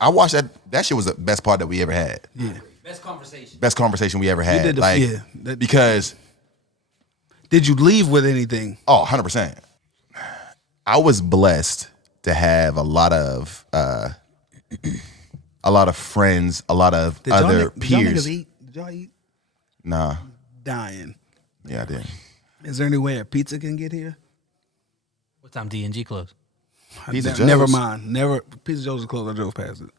I watched that. That shit was the best part that we ever had. Yeah. Best conversation we ever had. did the- like, yeah, because Did you leave with anything? 100%. I was blessed to have a lot of friends, a lot of other Did y'all peers. niggas eat? Did y'all eat? Nah. Dying. Yeah, I did. Is there any way a pizza can get here? What time D&G closed? Pizza Never Joe's. mind. Never. Pizza Joe's is closed. I drove past it.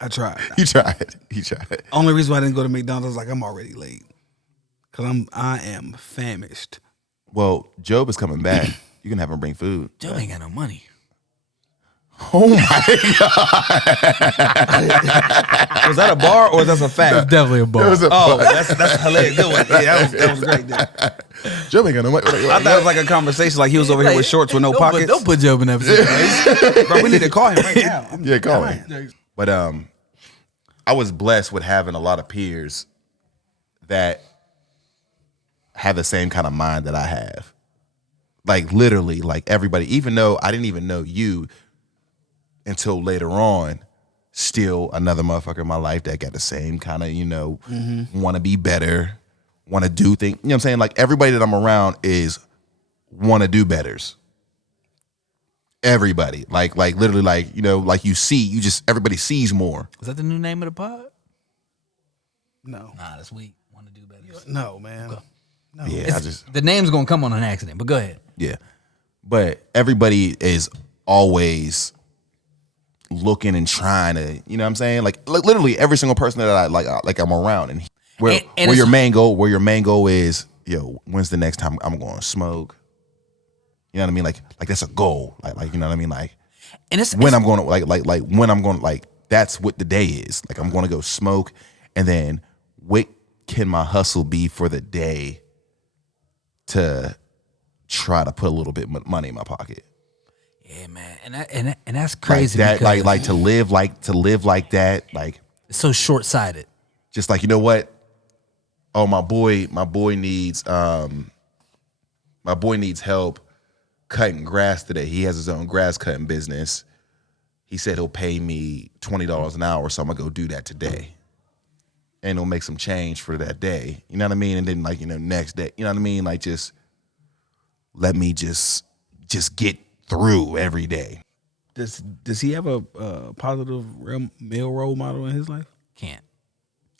I tried. He tried. He tried. Only reason why I didn't go to McDonald's was like I'm already late. Cause I am famished. Well, Job is coming back. You can have him bring food. Joe ain't got no money. Oh my Was that a bar or was that a fact? Definitely a bar. Oh, that's hilarious. Good one. Yeah, that was great. Then. Job ain't got no money. I thought it was like a conversation, like he was over here with shorts with no pockets. Don't put Joe in that position. Bro, we need to call him right now. I'm Yeah, call dying. him. But I was blessed with having a lot of peers that have the same kind of mind that I have. Like literally, like everybody, even though I didn't even know you until later on, still another motherfucker in my life that got the same kind of, want to be better, want to do things. You know what I'm saying? Like everybody that I'm around is want to do betters. Everybody. Like literally like you see, everybody sees more. Is that the new name of the pod? No, Nah, that's weak. Want to do better. no, man. No. Yeah, The name's gonna come on an accident, but go ahead. Yeah. But everybody is always looking and trying to, you know what I'm saying? Like literally every single person that I'm around and where your main goal is, when's the next time I'm going to smoke? You know what I mean? Like that's a goal. Like you know what I mean? Like And it's when I'm going to when I'm going to that's what the day is. Like I'm going to go smoke, and then what can my hustle be for the day to try to put a little bit of money in my pocket. Yeah, man, and that's crazy. Like that, because like to live like that, like it's so short sighted. just like, you know what? Oh, my boy needs help cutting grass today. He has his own grass cutting business. He said he'll pay me $20 an hour, so I'm gonna go do that today. And it'll make some change for that day. You know what I mean? And then next day, you know what I mean? Like just let me just get through every day. Does he have a positive male role model in his life? Can't.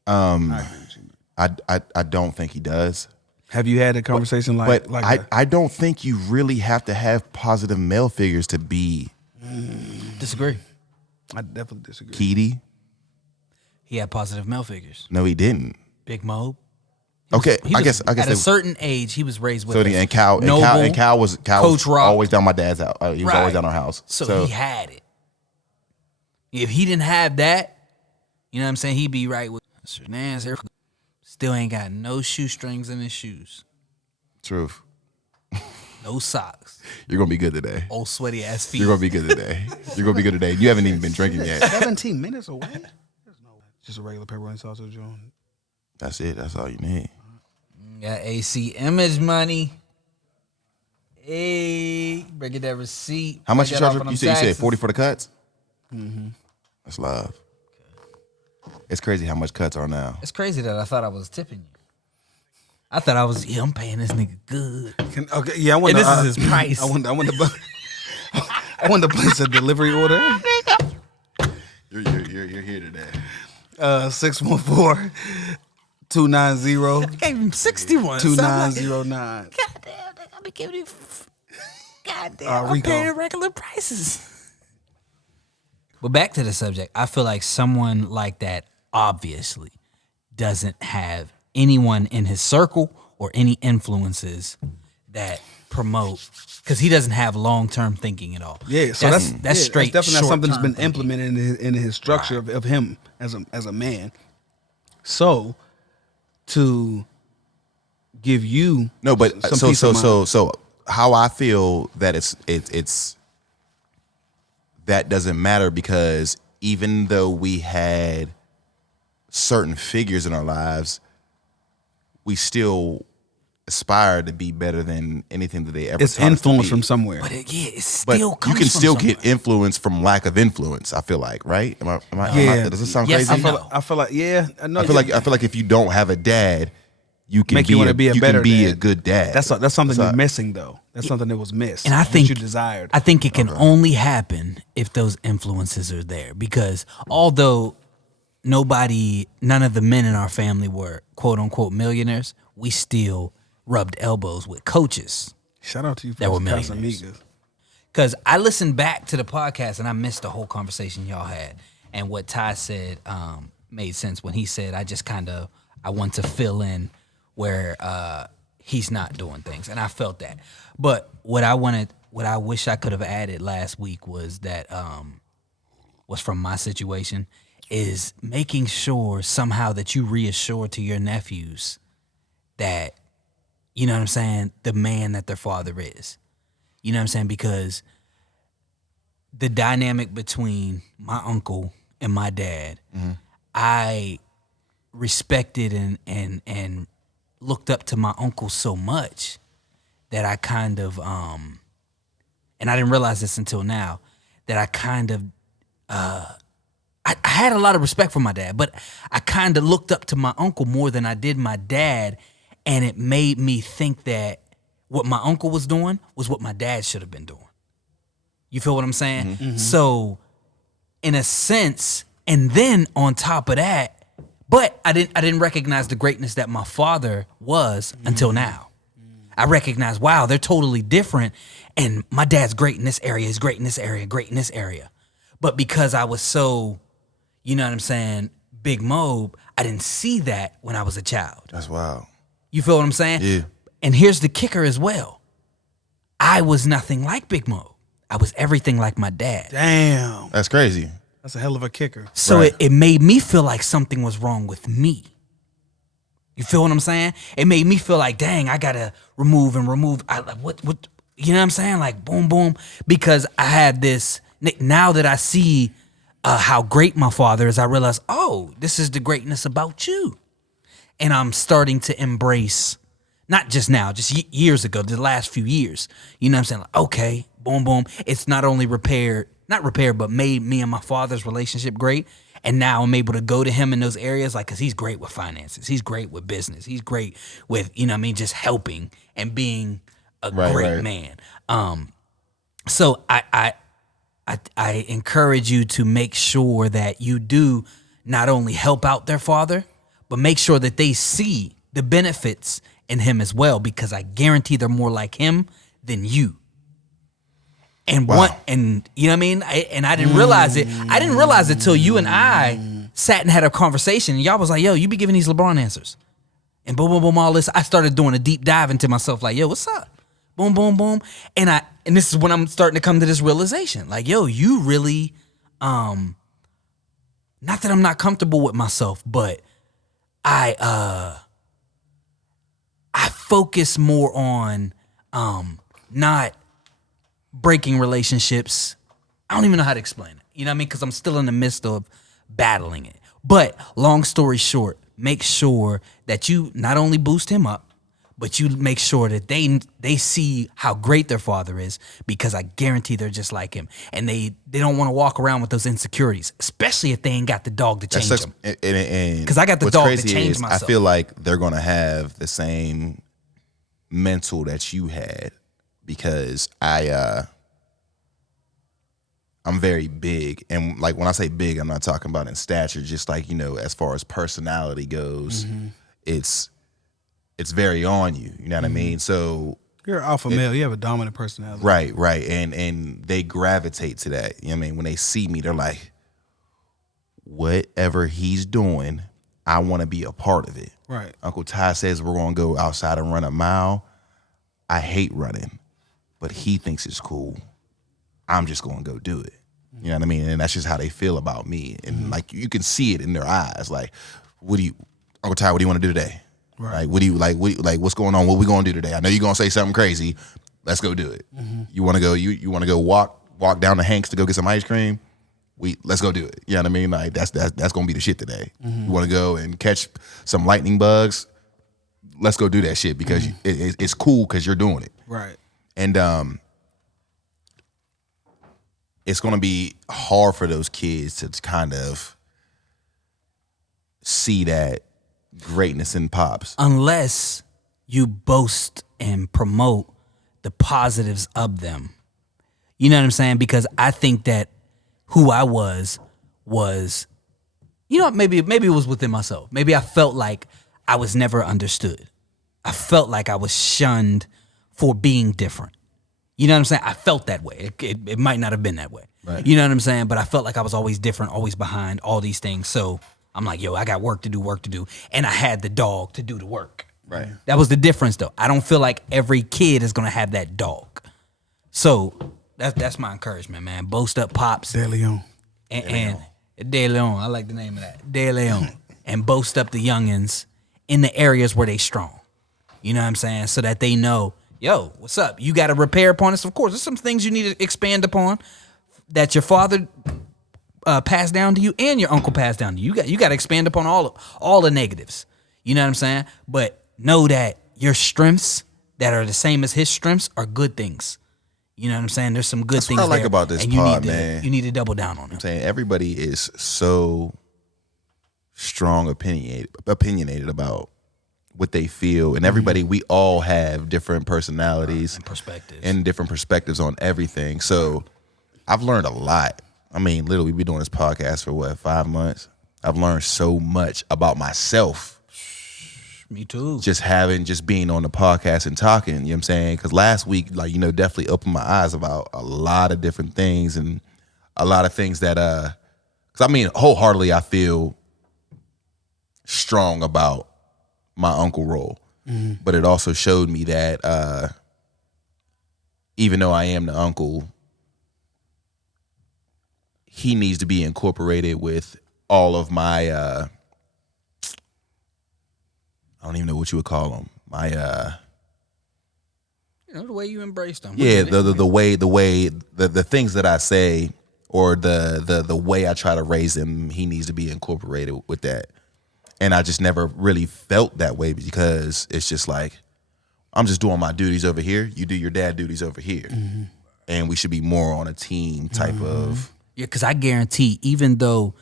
I don't think he does. Have you had a conversation I don't think you really have to have positive male figures to be. Disagree. I definitely disagree. Keedy? He had positive male figures. No, he didn't. Big Mo. Okay, I guess at a certain age he was raised with. So and Cal was Coach Rock. always down my dad's house. He was always down our house. So he had it. If he didn't have that, you know what I'm saying, he'd be right with Hernandez. Still ain't got no shoestrings in his shoes. Truth. No socks. You're gonna be good today. Old sweaty ass feet. You're gonna be good today. You're gonna be good today. You haven't even been drinking yet. 17 minutes away? There's no way. Just a regular pepperoni sausage on. That's it. That's all you need. Got AC Image money. Hey, better get that receipt. How much you Break that charge? off on You them said taxes. 40 for the cuts. Mm-hmm. That's love. It's crazy how much cuts are now. It's crazy that I thought I was tipping you. I thought I was, I'm paying this nigga good. Okay, yeah, I want. And this is his price. I want to. I want to place a delivery order. You're here today. 614-290. I gave him 61. 2909. Goddamn, I be giving you. Goddamn, I'm Rico. paying regular prices. But back to the subject, I feel like someone like that obviously doesn't have anyone in his circle or any influences that promote, because he doesn't have long-term thinking at all. Yeah, so that's straight. That's definitely not something that's been short-term implemented in his structure of him as a man. So to give you No, but some peace of mind. so how I feel that it's that doesn't matter, because even though we had certain figures in our lives, we still aspire to be better than anything that they ever. It's taught us to influence be. from somewhere. But it But still you comes can from still somewhere. get influence from lack of influence. I feel like, right? Yeah. Does this sound Yes, crazy? I feel like yeah. I feel like if you don't have a dad, you can Make be you wanna be a better can be dad. a good dad. That's something So- you're missing though. That's something that was missed. And I that think you desired. I think it can only happen if those influences are there. Because although none of the men in our family were quote unquote millionaires, we still rubbed elbows with coaches. Shout out to you for That were Casamigos. millionaires. Because I listened back to the podcast and I missed the whole conversation y'all had. And what Ty said made sense when he said, I want to fill in where he's not doing things. And I felt that. But what I wish I could have added last week was that was from my situation is making sure somehow that you reassure to your nephews that, you know what I'm saying, the man that their father is. You know what I'm saying? Because the dynamic between my uncle and my dad, I respected and looked up to my uncle so much that I kind of, and I didn't realize this until now, that I kind of, I had a lot of respect for my dad, but I kind of looked up to my uncle more than I did my dad, and it made me think that what my uncle was doing was what my dad should have been doing. You feel what I'm saying? So, in a sense, and then on top of that, but I didn't recognize the greatness that my father was until now. I recognized, wow, they're totally different, and my dad's great in this area, is great in this area, great in this area. But because I was so, you know what I'm saying, Big Mobe, I didn't see that when I was a child. That's wild. You feel what I'm saying? Yeah. And here's the kicker as well. I was nothing like Big Mo. I was everything like my dad. Damn, That's crazy. that's a hell of a kicker. So Right. it made me feel like something was wrong with me. You feel what I'm saying? It made me feel like, dang, I gotta remove. What? You know what I'm saying? Like, boom, boom. Because I had this, now that I see how great my father is, I realize, oh, this is the greatness about you. And I'm starting to embrace, not just now, just years ago, the last few years. You know what I'm saying? Like, okay, boom, boom. It's not only not repaired, but made me and my father's relationship great. And now I'm able to go to him in those areas, like, because he's great with finances. He's great with business. He's great with, you know what I mean, just helping and being a great man. So I encourage you to make sure that you do not only help out their father, but make sure that they see the benefits in him as well, because I guarantee they're more like him than you. And and you know what I mean? I didn't realize it. I didn't realize it till you and I sat and had a conversation, and y'all was like, yo, you be giving these LeBron answers. And boom, boom, boom, all this. I started doing a deep dive into myself, like, yo, what's up? Boom, boom, boom. And this is when I'm starting to come to this realization. Like, yo, you really, not that I'm not comfortable with myself, but I focus more on not breaking relationships. I don't even know how to explain it. You know what I mean? Because I'm still in the midst of battling it. But long story short, make sure that you not only boost him up, but you make sure that they see how great their father is, because I guarantee they're just like him. And they don't want to walk around with those insecurities, especially if they ain't got the dog to change them. Because I got the dog to change myself. I feel like they're going to have the same mental that you had, because I'm very big. And like when I say big, I'm not talking about in stature, just like, you know, as far as personality goes, it's very on you. You know what I mean? So You're an alpha male. You have a dominant personality. right. And they gravitate to that. You know what I mean? When they see me, they're like, whatever he's doing, I want to be a part of it. Right. Uncle Ty says we're going to go outside and run a mile. I hate running, but he thinks it's cool. I'm just going to go do it. You know what I mean? And that's just how they feel about me. And like, you can see it in their eyes. Like, Uncle Ty, what do you want to do today? Right. Like, what's going on? What we going to do today? I know you're going to say something crazy. Let's go do it. You want to go, you want to go walk down to Hank's to go get some ice cream? Let's go do it. You know what I mean? Like, that's going to be the shit today. You want to go and catch some lightning bugs? let's go do that shit because it's cool because you're doing it. Right. And it's going to be hard for those kids to kind of see that greatness in Pops. Unless you boast and promote the positives of them. You know what I'm saying? Because I think that who I was, you know, maybe it was within myself. Maybe I felt like I was never understood. I felt like I was shunned for being different. You know what I'm saying? I felt that way. It might not have been that way. Right. You know what I'm saying? But I felt like I was always different, always behind, all these things. So I'm like, yo, I got work to do. And I had the dog to do the work. Right. That was the difference, though. I don't feel like every kid is going to have that dog. So that's my encouragement, man. Boast up Pops. De Leon. And De Leon. I like the name of that. De Leon. And boast up the youngins in the areas where they strong. You know what I'm saying? So that they know, yo, what's up? You got to repair upon us. Of course, there's some things you need to expand upon that your father passed down to you and your uncle passed down to you. You got to expand upon all the negatives. You know what I'm saying? But know that your strengths that are the same as his strengths are good things. You know what I'm saying? There's some good That's things what I like there, about this and pod, you man. You need to double down on them. I'm saying everybody is so strong opinionated about what they feel, and everybody, we all have different personalities And different perspectives on everything. So I've learned a lot. I mean, literally, we've been doing this podcast for what, 5 months? I've learned so much about myself. Me too. Just being on the podcast and talking, you know what I'm saying? Because last week, like, you know, definitely opened my eyes about a lot of different things and a lot of things that, because I mean, wholeheartedly, I feel strong about my uncle role. Mm-hmm. But it also showed me that even though I am the uncle, he needs to be incorporated with all of my, I don't even know what you would call them. My you know, the way you embrace them. yeah, the way the things that I say or the way I try to raise them, he needs to be incorporated with that. And I just never really felt that way because it's just like I'm just doing my duties over here. You do your dad duties over here, and we should be more on a team type of. Yeah, because I guarantee, even though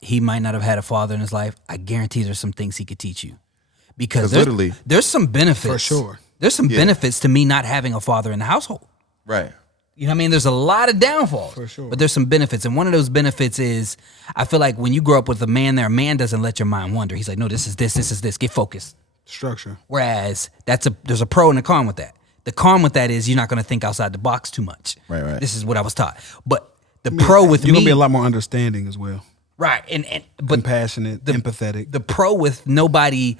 he might not have had a father in his life, I guarantee there's some things he could teach you. Because literally, there's some benefits. For sure. There's some benefits to me not having a father in the household. Right. You know what I mean? There's a lot of downfalls. For sure. But there's some benefits. And one of those benefits is, I feel like when you grow up with a man there, a man doesn't let your mind wander. He's like, no, this is this. Get focused. Structure. Whereas there's a pro and a con with that. The con with that is you're not going to think outside the box too much. Right. This is what I was taught. But the pro with you're me, gonna be a lot more understanding as well. right? But Compassionate, empathetic. the pro with nobody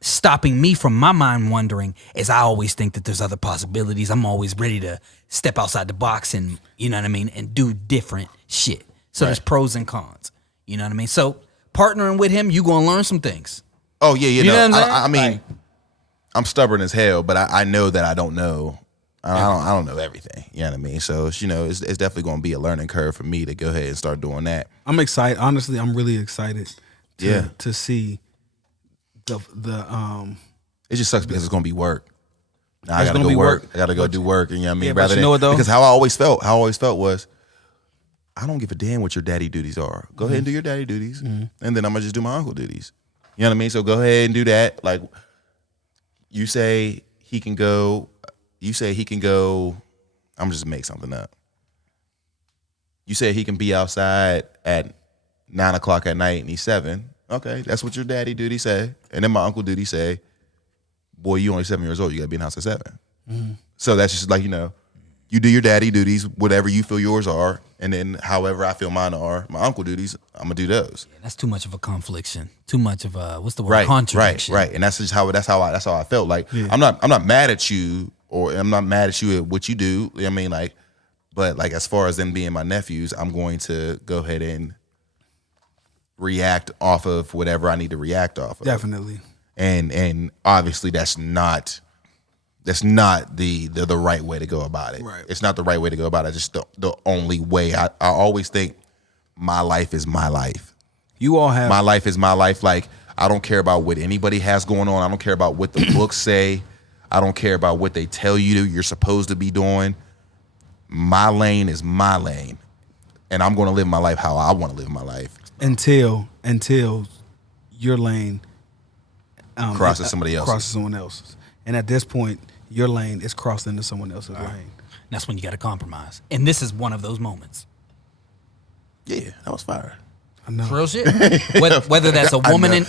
stopping me from my mind wandering is I always think that there's other possibilities. I'm always ready to step outside the box and, you know what I mean, and do different shit. So there's pros and cons. You know what I mean? So partnering with him, you gonna learn some things. Oh yeah, You know what I'm saying? I mean, Like- I'm stubborn as hell, but I know that I don't know. I don't know everything. You know what I mean? So it's, you know, it's definitely going to be a learning curve for me to go ahead and start doing that. I'm excited. Honestly, I'm really excited to see the It just sucks because it's going to be work. Now I It's got to gonna go be work. work. I got to go do work. And you know what I mean? Yeah, but you know what, though? Because how I always felt was, I don't give a damn what your daddy duties are. Go ahead and do your daddy duties, and then I'm gonna just do my uncle duties. You know what I mean? So go ahead and do that. Like you say he can go. You say he can go. I'm just make something up. You say he can be outside at 9:00 at night and he's 7. Okay, that's what your daddy duty say. And then my uncle duty say, boy, you only 7 years old. You gotta be in the house at 7. So that's just like, you know, you do your daddy duties, whatever you feel yours are, and then however I feel mine are, my uncle duties, I'm gonna do those. That's too much of a confliction. Too much of a what's the word? Contradiction. Right. And that's just how I felt. Like I'm not mad at you, or I'm not mad at you at what you do. You know what I mean, like, but like as far as them being my nephews, I'm going to go ahead and react off of whatever I need to react off of. definitely. And obviously that's not the right way to go about it. Right. It's not the right way to go about it. It's just the only way. I always think my life is my life. You all have My life is my life. Like, I don't care about what anybody has going on. I don't care about what the books say. I don't care about what they tell you you're supposed to be doing. My lane is my lane. And I'm going to live my life how I want to live my life. until your lane Crosses somebody else's. crosses someone else's. And at this point, your lane is crossed into someone else's lane. That's when you got to compromise. And this is one of those moments. Yeah, that was fire. I know. Real shit. Whether that's a woman in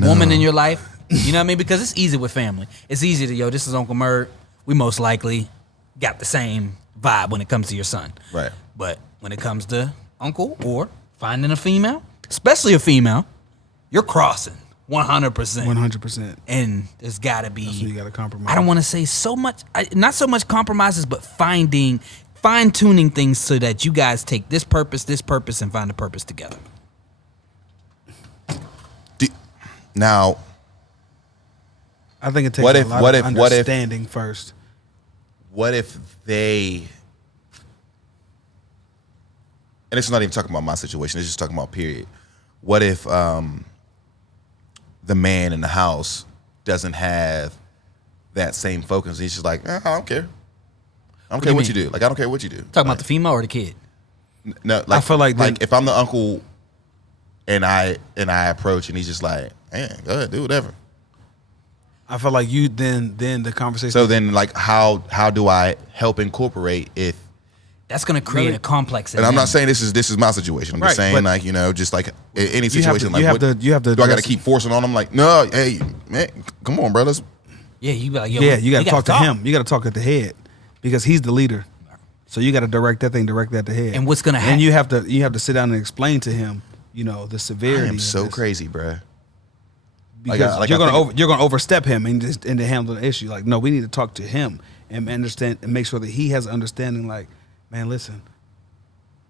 woman in your life, you know what I mean? Because it's easy with family. It's easy to this is Uncle Mert. We most likely got the same vibe when it comes to your son. Right. But when it comes to uncle or finding a female, especially a female, you're crossing 100%. 100%. And there's got to be. So you got to compromise. I don't want to say so much, not so much compromises, but fine tuning things so that you guys take this purpose, and find a purpose together. Now, I think it takes What a if- lot what of if- what if- understanding first. what if they, and it's not even talking about my situation, it's just talking about period. What if the man in the house doesn't have that same focus? He's just like, I don't care. I don't care what you do. Like, I don't care what you do. Talking about the female or the kid? No, like, I feel like then- if I'm the uncle and I approach and he's just like, man, go ahead, do whatever. I feel like you then the conversation. So then, like, how do I help incorporate if? That's going to create a complex. And I'm not saying this is my situation. I'm just Right, saying, but like, just like any you have to- situation. Like, you have what, to- you have to do I got to address- keep forcing on them? Like, no, hey, man, come on, bro. Let's. Yeah, you be like, yo, yeah, you got we to talk to him. You got to talk at the head because he's the leader. So you got to direct that thing directly at the head. And what's gonna And happen? you have to sit down and explain to him, the severity. I am of so this. crazy, bro. Because Like, you're I gonna think- you're gonna overstep him and to handle the issue. Like, no, we need to talk to him and understand and make sure that he has an understanding. Like, man, listen,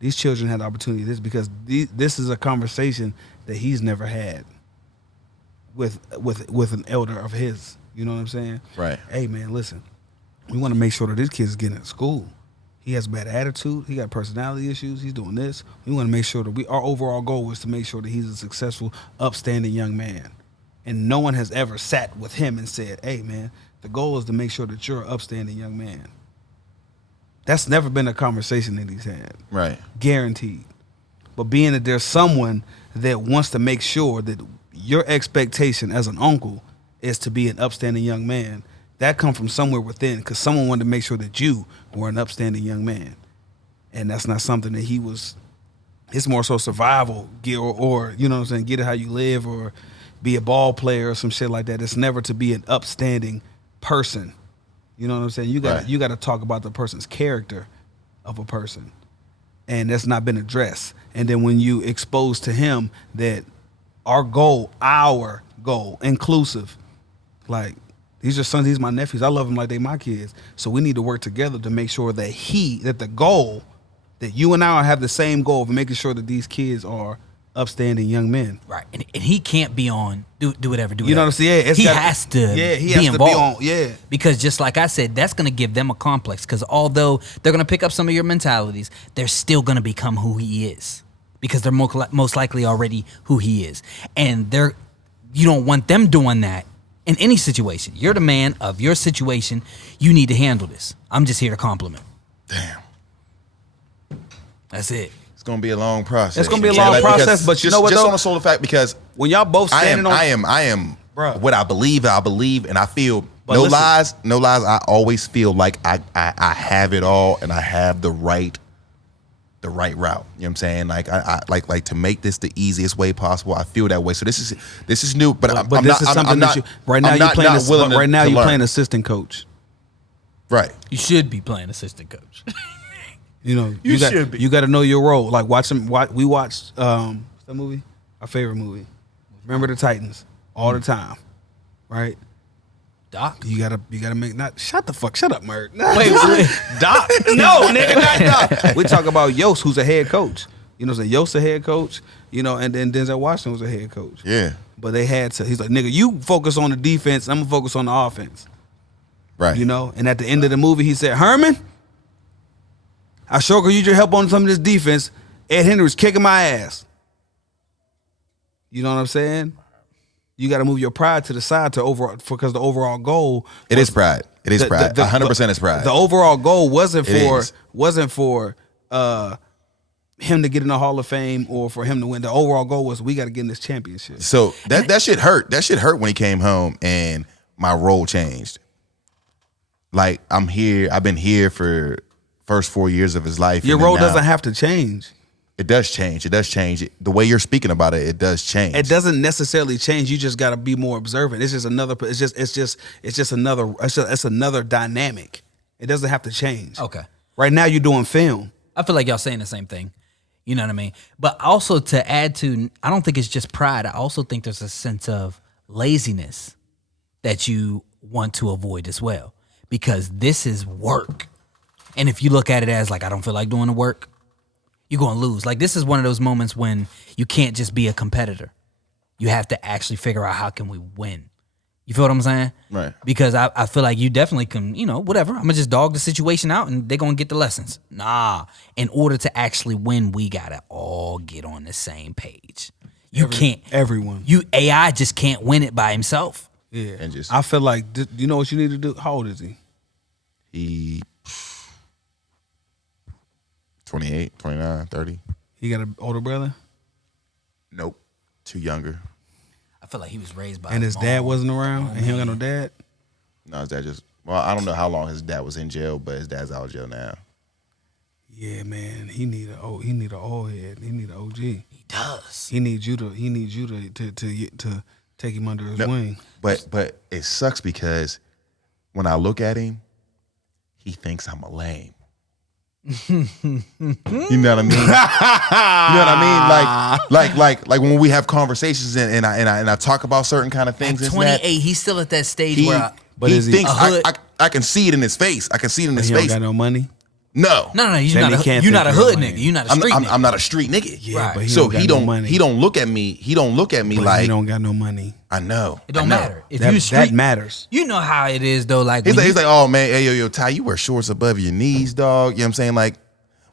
these children had the opportunity to this because this is a conversation that he's never had with an elder of his. You know what I'm saying? Right. Hey, man, listen, we want to make sure that this kid's getting to school. He has a bad attitude. He got personality issues. He's doing this. We want to make sure that our overall goal is to make sure that he's a successful, upstanding young man. And no one has ever sat with him and said, hey, man, the goal is to make sure that you're an upstanding young man. That's never been a conversation that he's had. Right. Guaranteed. But being that there's someone that wants to make sure that your expectation as an uncle is to be an upstanding young man, that come from somewhere within because someone wanted to make sure that you were an upstanding young man. And that's not something that he was, it's more so survival or you know what I'm saying, get it how you live or be a ball player or some shit like that. It's never to be an upstanding person. You know what I'm saying? You got to talk about the person's character of a person. And that's not been addressed. And then when you expose to him that our goal, inclusive, like, these are sons, these are my nephews. I love them like they my kids. So we need to work together to make sure that the goal, that you and I have the same goal of making sure that these kids are upstanding young men. Right. And he can't be on, do whatever, do whatever. You know what I'm saying? Yeah, he has to be involved. Because just like I said, that's going to give them a complex. Because although they're going to pick up some of your mentalities, they're still going to become who he is. Because they're most likely already who he is. And you don't want them doing that in any situation. You're the man of your situation. You need to handle this. I'm just here to compliment. Damn. That's it. It's gonna be a long process. It's gonna be a long process, but you know what, Just though? on the soul of fact, because When y'all both standing I am Bruh. what I believe, and I feel But no listen. lies. I always feel like I have it all and I have the right route. You know what I'm saying? Like I like to make this the easiest way possible. I feel that way. So this is new, but I'm this not, is something I'm that not, you right now I'm you not, playing not willing to- right now to you learn. playing assistant coach. Right. You should be playing assistant coach. You know, You got should be. you got to know your role. Like we watched what's that movie? Our favorite movie. Remember the Titans all the time, right? Doc. You gotta make shut up, Mert. Wait. Doc. No, nigga, not Doc. We talk about Yost, who's a head coach. You know, Yost a head coach. You know, and then Denzel Washington was a head coach. Yeah. But they had to. He's like, nigga, you focus on the defense. I'm gonna focus on the offense. Right. You know, and at the end of the movie, he said, Herman, I sure could use your help on some of this defense. Ed Henry's kicking my ass. You know what I'm saying? You got to move your pride to the side because the overall goal. It is pride. It is pride. 100% is pride. The overall goal wasn't It for him to get in the Hall of Fame or for him to win. The overall goal was we got to get in this championship. So that shit hurt. That shit hurt when he came home and my role changed. Like I'm here. I've been here for first 4 years of his life. Your and then role now- doesn't have to change. It does change. It does change. The way you're speaking about it, it does change. It doesn't necessarily change. You just got to be more observant. It's just another. It's another dynamic. It doesn't have to change. Okay. Right now you're doing film. I feel like y'all saying the same thing. You know what I mean? But also to add to, I don't think it's just pride. I also think there's a sense of laziness that you want to avoid as well. Because this is work. And if you look at it as like, I don't feel like doing the work, you're going to lose. Like this is one of those moments when you can't just be a competitor. You have to actually figure out how can we win. You feel what I'm saying? Right. Because I feel like you definitely can, whatever. I'm going to just dog the situation out and they're going to get the lessons. Nah. In order to actually win, we got to all get on the same page. Everyone. AI just can't win it by himself. Yeah. And just- I feel like, you know what you need to do? How old is he? He 28, 29, 30. He got an older brother? Nope. Too younger. I feel like he was raised by And his mom. dad wasn't around? And he don't got no dad? No, his dad just, well, I don't know how long his dad was in jail, but his dad's out of jail now. Yeah, man. He need an old head. He need an OG. He does. He needs you to take him under his wing. But it sucks because when I look at him, he thinks I'm a lame. You know what I mean? You know what I mean? Like when we have conversations and I talk about certain kind of things. At and that, 28, he's still at that stage he, where But he is he thinks a hood? I can see it in his face. I can see it in his He don't face. got no money? No, No, you're Then not he can't you're not a think you're hood lame. nigga. You're not a street nigga. I'm not a street nigga. Yeah, Right. but he So don't got he no don't money. he don't look at me. He don't look at me But like he don't got no money. I know. It don't I know. matter. If That, you street, that matters. you know how it is though. Like He's when like, oh man, hey yo, Ty, you wear shorts above your knees, dog. You know what I'm saying? Like,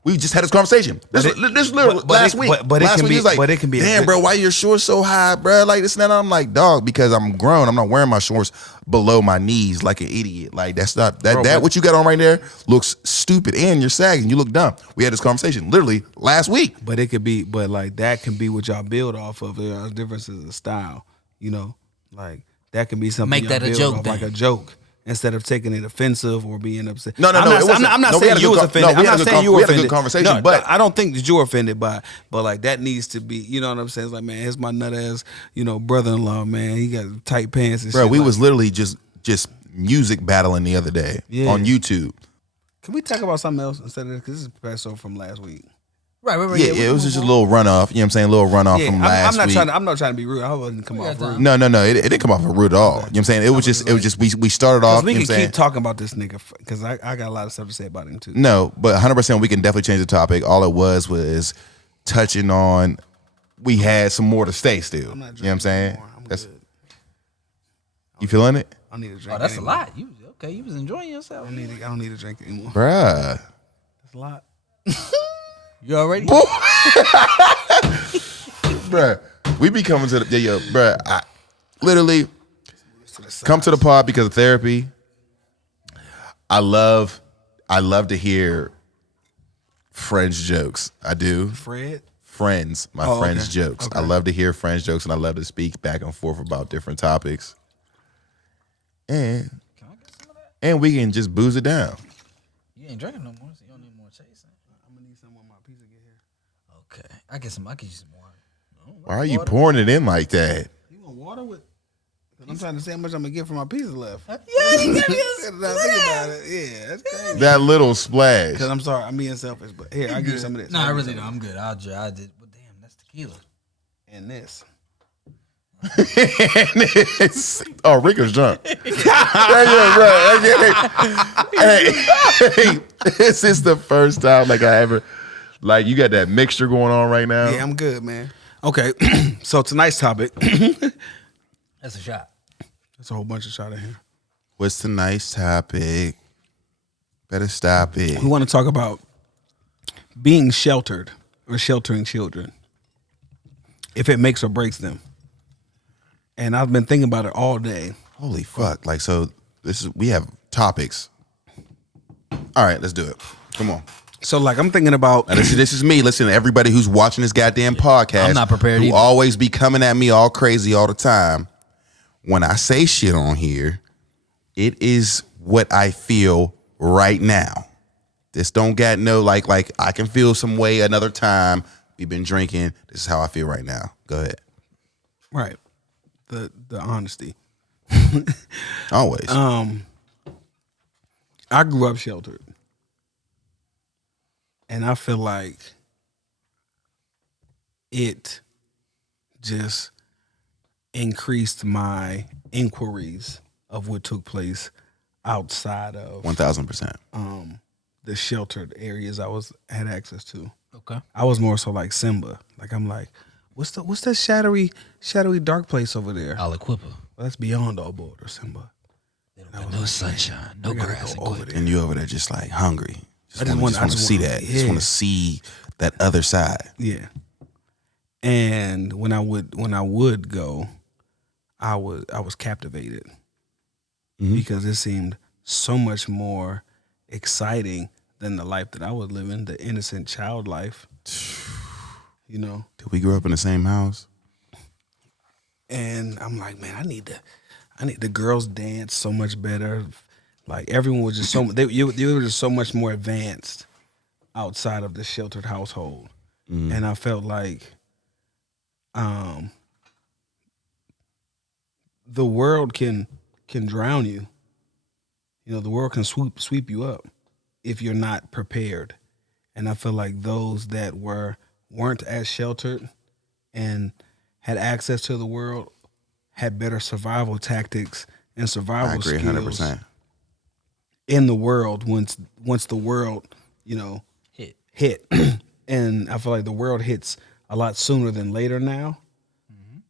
we just had this conversation. This literally but last it- week. but it last can week be- he was like, but it can be a damn, good- bro, why your shorts so high, bro? Like this and that. I'm like, dog, because I'm grown. I'm not wearing my shorts below my knees like an idiot. Like that's not that Bro, that but- what you got on right there looks stupid, and you're sagging. You look dumb. We had this conversation literally last week. But it could be, but like that can be what y'all build off of. There are differences in style, like that can be something. Make y'all that a build joke off, like then. a joke, instead of taking it offensive or being upset. No, I'm not, it wasn't. I'm not No, we had saying a you good was con- offended. no, we I'm had not a good saying con- you we were had a good offended. conversation, No, but- I don't think that you were offended by. But like that needs to be. You know what I'm saying? It's like, man, here's my nut ass, brother-in-law. Man, he got tight pants and Bro, shit. we like, was literally just music battling the other day Yeah. on YouTube. Can we talk about something else instead of this? Because this is Passover from last week. right. Yeah, it was just a little runoff. You know what I'm saying? A little runoff Yeah, from I'm last not week. trying. I'm not trying to be rude. I hope it didn't come off rude. No, it didn't come off a rude at all. You know what I'm saying? It was just we started off. We You know can what I'm saying? keep talking about this nigga because I got a lot of stuff to say about him too. No, but 100% we can definitely change the topic. All it was touching on we had some more to say still. You know not what I'm saying? drinking anymore. I'm That's good. you feeling it? I need a drink. Oh, that's a anymore. lot. You was enjoying yourself. I don't need a drink anymore. Bruh. That's a lot. You already? Bruh. We be coming to the bruh. I literally come to the pod because of therapy. I love to hear friends jokes. I do. Fred. Friends, my Oh, friends' okay. jokes. Okay. I love to hear friends' jokes and I love to speak back and forth about different topics. And we can just booze it down. You ain't drinking no more, so you don't need more chasing. I'm gonna need some when my pizza get here. Okay, I get you some water. Why are you pouring it in like that? You want water with? I'm trying to see how much I'm gonna get for my pizza left. Yeah, you got Now think about it. Yeah, that's crazy. That little splash. Because I'm sorry, I'm being selfish, but here I will give you some of this. No, I really don't. I'm good. I did. Well, damn, that's tequila. And this. Oh, Rico's drunk. Hey, this is the first time I ever you got that mixture going on right now. Yeah, I'm good, man. Okay, so tonight's topic. That's a shot. There's a whole bunch of shot in here. What's the nice topic? Better stop it. We want to talk about being sheltered or sheltering children. if it makes or breaks them. And I've been thinking about it all day. Holy fuck! Like, so we have topics. All right, let's do it. Come on. So like I'm thinking about Now, this is me. Listen to everybody who's watching this goddamn podcast. I'm not prepared Who either. always be coming at me all crazy all the time. When I say shit on here, it is what I feel right now. This don't got no like I can feel some way another time. We've been drinking. This is how I feel right now. Go ahead. right. The honesty. Always. I grew up sheltered. And I feel like it just increased my inquiries of what took place outside of 1000%. the sheltered areas had access to. Okay. I was more so like Simba. Like I'm like, what's that shadowy dark place over there? I'll equip her. Well, that's beyond all borders, Simba. No sunshine, no I gotta grass. go and over quit. there. And you over there just like hungry. I just want to see that. yeah. Just want to see that other side. Yeah. And when I would go, I was captivated because it seemed so much more exciting than the life that I was living, the innocent child life. You know? Did we grow up in the same house? And I'm like, man, I need the girls dance so much better. Like everyone was just they were just so much more advanced outside of the sheltered household. And I felt like the world can drown you. You know, the world can sweep you up if you're not prepared. And I feel like those that weren't as sheltered and had access to the world had better survival tactics and survival I agree skills 100%. in the world once the world, you know, hit. And I feel like the world hits a lot sooner than later now.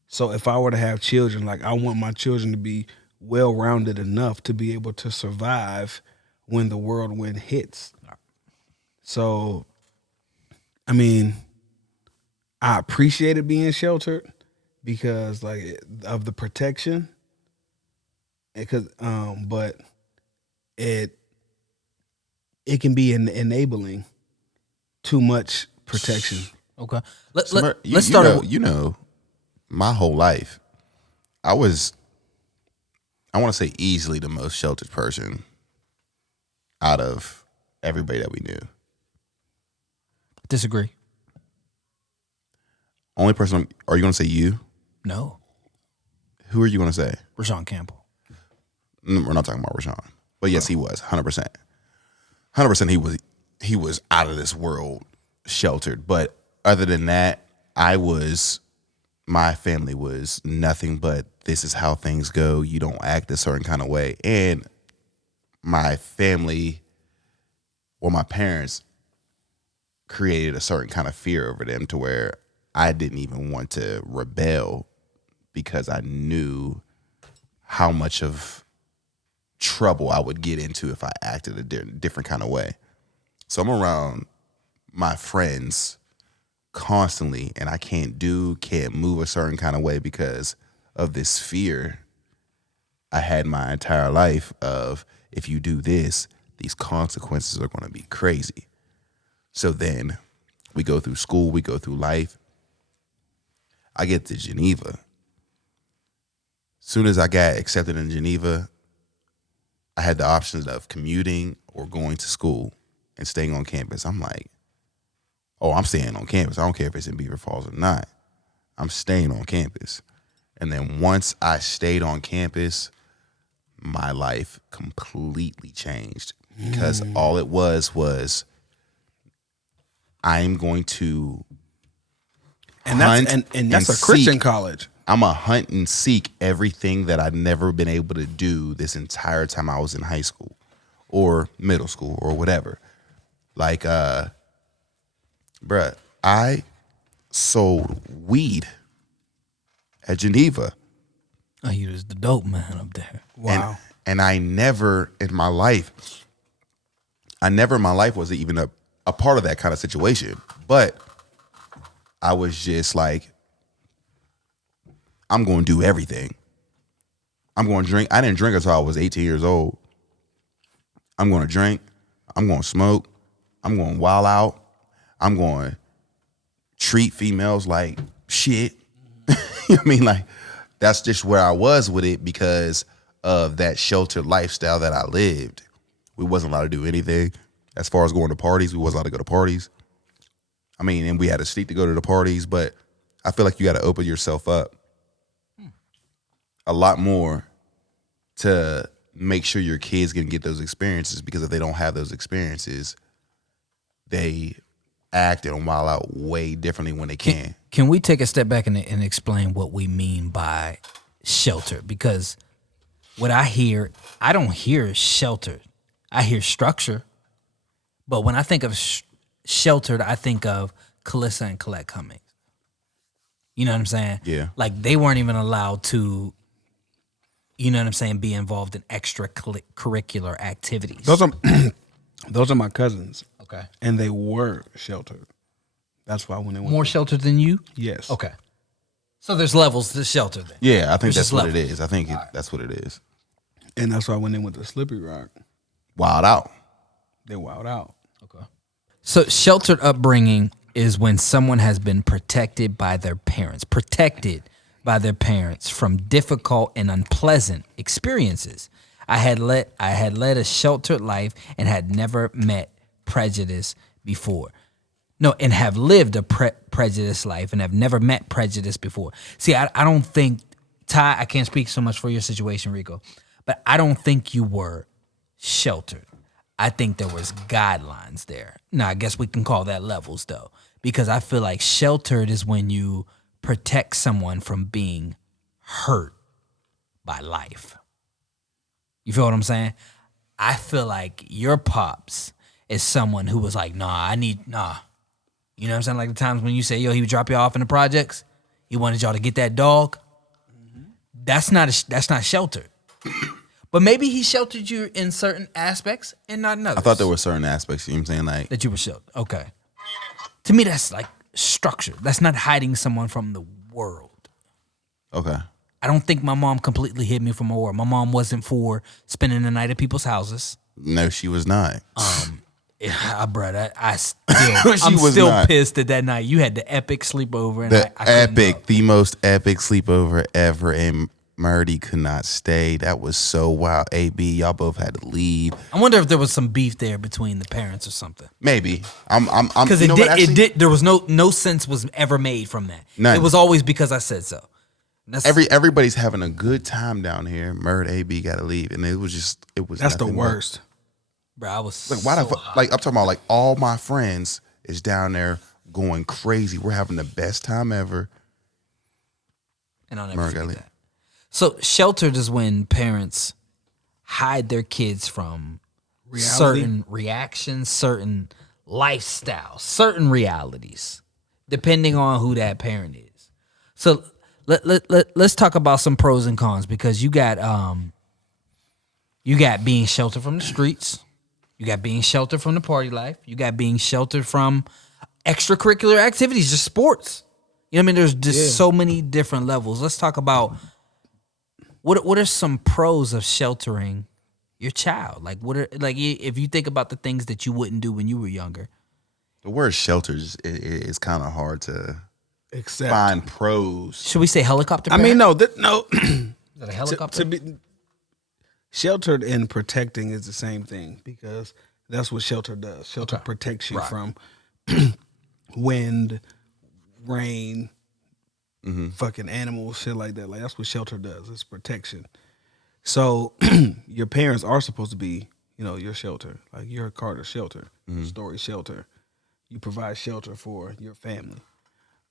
So if I were to have children, like I want my children to be well-rounded enough to be able to survive when the whirlwind hits. So, I mean, I appreciated being sheltered because like of the protection. Because, but it can be enabling too much protection. Okay. Let's Let's start. You know, my whole life, I want to say easily the most sheltered person out of everybody that we knew. Disagree. Only person, are you going to say you? No. Who are you going to say? Rashawn Campbell. We're not talking about Rashawn. But yes, he was, 100%. 100% he was out of this world sheltered. But other than that, my family was nothing but this is how things go. You don't act a certain kind of way. And my family, or my parents, created a certain kind of fear over them to where I didn't even want to rebel because I knew how much of trouble I would get into if I acted a different kind of way. So I'm around my friends constantly and I can't move a certain kind of way because of this fear I had my entire life of if you do this, these consequences are going to be crazy. So then we go through school, we go through life. I get to Geneva. Soon as I got accepted in Geneva, I had the options of commuting or going to school and staying on campus. I'm like, oh, I'm staying on campus. I don't care if it's in Beaver Falls or not. I'm staying on campus. And then once I stayed on campus, my life completely changed because all it was I'm going to hunt and that's a Christian seek. college. I'm a hunt and seek everything that I've never been able to do this entire time I was in high school or middle school or whatever. Like, bruh, I sold weed at Geneva. Oh, he was the dope man up there. Wow. And I never in my life was even a part of that kind of situation. But I was just like, I'm going to do everything. I'm going to drink. I didn't drink until I was 18 years old. I'm going to drink. I'm going to smoke. I'm going to wild out. I'm going to treat females like shit. You know what I mean? Like, that's just where I was with it because of that sheltered lifestyle that I lived. We wasn't allowed to do anything. As far as going to parties, we wasn't allowed to go to parties. I mean, and we had to sleep to go to the parties, but I feel like you got to open yourself up a lot more to make sure your kids can get those experiences, because if they don't have those experiences, they act and wild out way differently when they can. Can we take a step back and explain what we mean by shelter? Because what I hear, I don't hear sheltered. I hear structure. But when I think of sheltered, I think of Calissa and Colette Cummings. You know what I'm saying? Yeah. Like they weren't even allowed to, you know what I'm saying, be involved in extracurricular activities. Those are my cousins. Okay. And they were sheltered. That's why when they went More sheltered than you? Yes. Okay. So there's levels to shelter then. Yeah, I think There's that's just what it levels. is. I think that's what it is. And that's why when they went to Slippery Rock, Wild out. they wowed out. Okay. So sheltered upbringing is when someone has been protected by their parents from difficult and unpleasant experiences. I had led a sheltered life and had never met prejudice before. No, and have lived a prejudiced life and have never met prejudice before. See, I don't think, Ty, I can't speak so much for your situation, Rico, but I don't think you were sheltered. I think there was guidelines there. Now, I guess we can call that levels, though, because I feel like sheltered is when you protect someone from being hurt by life. You feel what I'm saying? I feel like your pops is someone who was like, nah. You know what I'm saying? Like the times when you say, yo, he would drop you off in the projects. He wanted y'all to get that dog. That's not sheltered. But maybe he sheltered you in certain aspects and not in others. I thought there were certain aspects, you know what I'm saying? Like, that you were sheltered. Okay. To me, that's like structure. That's not hiding someone from the world. okay. I don't think my mom completely hid me from the world. My mom wasn't for spending the night at people's houses. No, she was not. Brother, I'm She was still not. pissed at that night. You had the epic sleepover. And The I couldn't go. the most epic sleepover ever, and Murdy could not stay. That was so wild. AB, y'all both had to leave. I wonder if there was some beef there between the parents or something. Maybe. I'm Because you know what, actually? it did. There was no sense was ever made from that. None. It was always because I said so. That's, Everybody's having a good time down here. Murd, AB got to leave, and it was That's the nothing worst. bro, I was But, like, why so the fuck? Like, I'm talking about, like, all my friends is down there going crazy. We're having the best time ever. and I'll never Murd got forget leave. that. So sheltered is when parents hide their kids from Reality? certain reactions, certain lifestyles, certain realities, depending on who that parent is. So let's talk about some pros and cons, because you got being sheltered from the streets, you got being sheltered from the party life, you got being sheltered from extracurricular activities, just sports. You know what I mean? There's just so many different levels. Let's talk about what are some pros of sheltering your child? Like if you think about the things that you wouldn't do when you were younger. The word shelters is kind of hard to Except, find pros. Should we say helicopter? I mean, parent? no. Is that a helicopter? To be sheltered and protecting is the same thing, because that's what shelter does. Shelter protects you from wind, rain, fucking animals, shit like that. Like, that's what shelter does. It's protection. So your parents are supposed to be, your shelter. Like, you're a Carter shelter, Story shelter. You provide shelter for your family.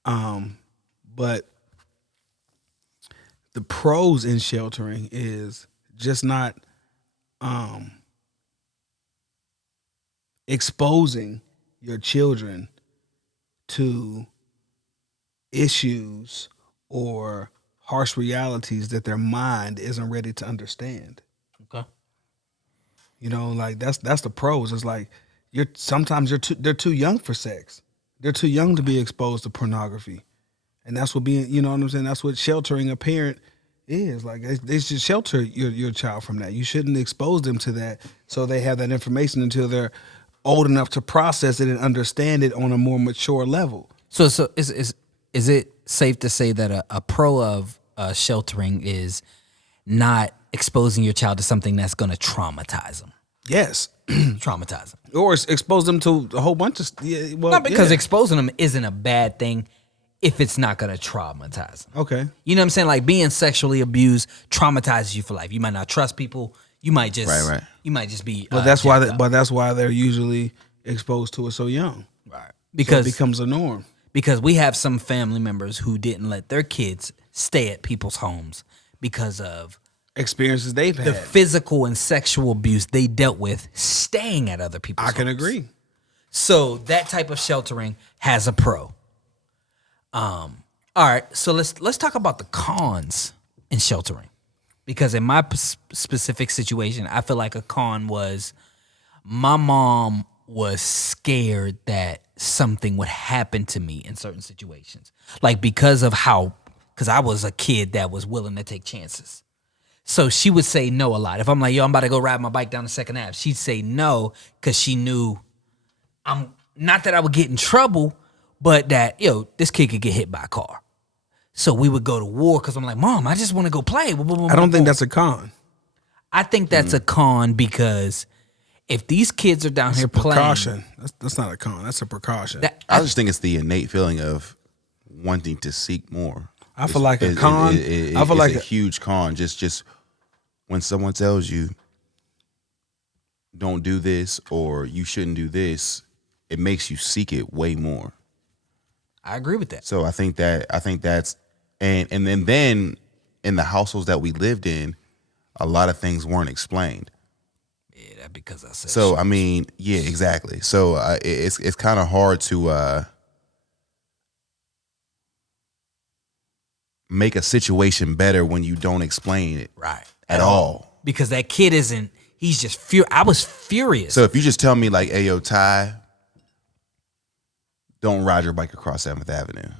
But the pros in sheltering is just not exposing your children to issues or harsh realities that their mind isn't ready to understand. Okay. Like that's the pros. It's like they're too young for sex. They're too young to be exposed to pornography And that's what being, you know what I'm saying? That's what sheltering a parent is. Like they should shelter your child from that. You shouldn't expose them to that so they have that information until they're old enough to process it and understand it on a more mature level. So is it safe to say that a pro of sheltering is not exposing your child to something that's going to traumatize them? Yes. Traumatize them. Or expose them to a whole bunch of Not because exposing them isn't a bad thing if it's not going to traumatize them. Okay. You know what I'm saying? Like being sexually abused traumatizes you for life. You might not trust people. You might just Right. You might just be. But that's why. But that's why they're usually exposed to it so young. Right. Because Because it becomes a norm. because we have some family members who didn't let their kids stay at people's homes because of Experiences they've the had. physical and sexual abuse they dealt with staying at other people's I can homes. agree. So that type of sheltering has a pro. All right, so let's talk about the cons in sheltering, because in my specific situation, I feel like a con was my mom was scared that something would happen to me in certain situations, like because I was a kid that was willing to take chances. So she would say no a lot. If I'm like, yo, I'm about to go ride my bike down the Second Ave, she'd say no because she knew I'm not that I would get in trouble, but that, yo, this kid could get hit by a car. So we would go to war because I'm like, Mom, I just want to go play. I don't think that's a con. I think that's a con because if these kids are down here playing, Precaution. That's not a con. That's a precaution. I just think it's the innate feeling of wanting to seek more. I feel like a con. I feel it's like a huge con. Just when someone tells you, don't do this or you shouldn't do this, it makes you seek it way more. I agree with that. So I think that's and then in the households that we lived in, a lot of things weren't explained. Yeah, that because I said So I mean, yeah, exactly. So it's kind of hard to make a situation better when you don't explain it right at all. Because that kid isn't. He's just I was furious. So if you just tell me like, "Hey, yo, Ty, don't ride your bike across 7th Avenue,"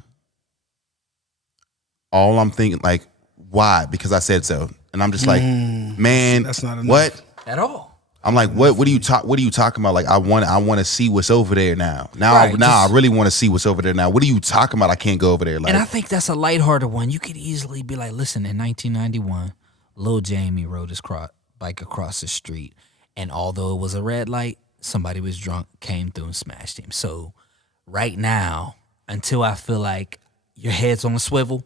all I'm thinking like, why? Because I said so, and I'm just like, man, that's not enough. what? at all. I'm like, what are you talking about? Like, I want to see what's over there now. Now Right, I really want to see what's over there now. What are you talking about? I can't go over there. Like, And I think that's a lighthearted one. You could easily be like, listen, in 1991, Lil Jamie rode his bike across the street, and although it was a red light, somebody was drunk, came through and smashed him. So right now, until I feel like your head's on a swivel,